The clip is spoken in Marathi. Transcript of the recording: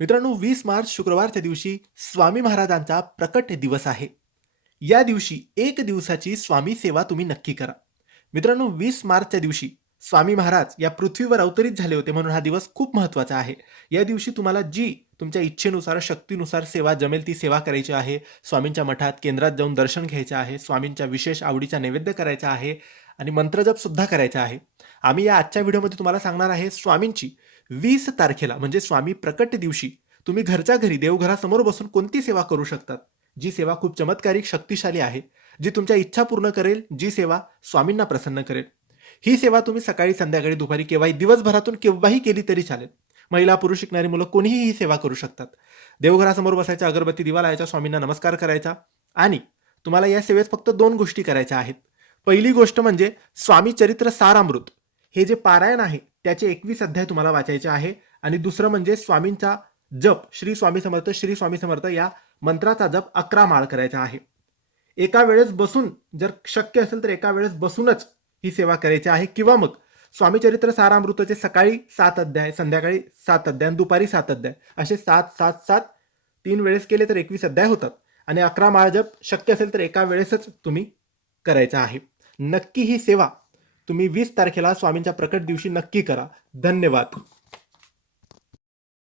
मित्रांनो, 20 मार्च शुक्रवारच्या दिवशी स्वामी महाराजांचा प्रकट दिवस आहे. या दिवशी एक दिवसाची स्वामी सेवा तुम्ही नक्की करा. मित्रांनो, 20 मार्चच्या दिवशी स्वामी महाराज या पृथ्वीवर अवतरित झाले होते, म्हणून हा दिवस खूप महत्त्वाचा आहे. या दिवशी तुम्हाला जी तुमच्या इच्छेनुसार, शक्तीनुसार सेवा जमेल ती सेवा करायची आहे. स्वामींच्या मठात, केंद्रात जाऊन दर्शन घ्यायचं आहे. स्वामींच्या विशेष आवडीचा नैवेद्य करायचा आहे आणि मंत्रजप सुद्धा करायचा आहे. आम्ही या आजच्या व्हिडिओमध्ये तुम्हाला सांगणार आहे स्वामींची 20 तारखेला म्हणजे स्वामी प्रकट दिवशी तुम्ही घरच्या घरी देवघरासमोर बसून कोणती सेवा करू शकतात. जी सेवा खूप चमत्कारिक, शक्तिशाली आहे. जी तुमच्या इच्छा पूर्ण करेल, जी सेवा स्वामींना प्रसन्न करेल. ही सेवा तुम्ही सकाळी, संध्याकाळी, दुपारी केव्हाही, दिवसभरातून केव्हाही केली तरी चालेल. महिला, पुरुष, शिकणारी मुलं कोणीही ही सेवा करू शकतात. देवघरासमोर बसायचं, अगरबत्ती, दिवा लावायचा, स्वामींना नमस्कार करायचा आणि तुम्हाला या सेवेत फक्त 2 गोष्टी करायच्या आहेत. पहिली गोष्ट म्हणजे स्वामी चरित्र सारामृत हे जे पारायण आहे त्याचे 21 अध्याय तुम्हाला वाचायचे आहे आणि दुसरं म्हणजे स्वामींचा जप श्री स्वामी समर्थ, श्री स्वामी समर्थ या मंत्राचा जप 11 माळ करायचा आहे. एका वेळेस बसून, जर शक्य असेल तर एका वेळेस बसूनच ही सेवा करायची आहे किंवा मग स्वामी चरित्र सारामृताचे सकाळी 7 अध्याय, संध्याकाळी 7 अध्याय, दुपारी 7 अध्याय असे 7-7-7 3 वेळेस केले तर 21 अध्याय होतात आणि 11 माळ जप शक्य असेल तर एका वेळेसच तुम्ही करायचा आहे. नक्की ही सेवा तुम्ही 20 तारखेला स्वामींच्या प्रकट दिवशी नक्की करा. धन्यवाद.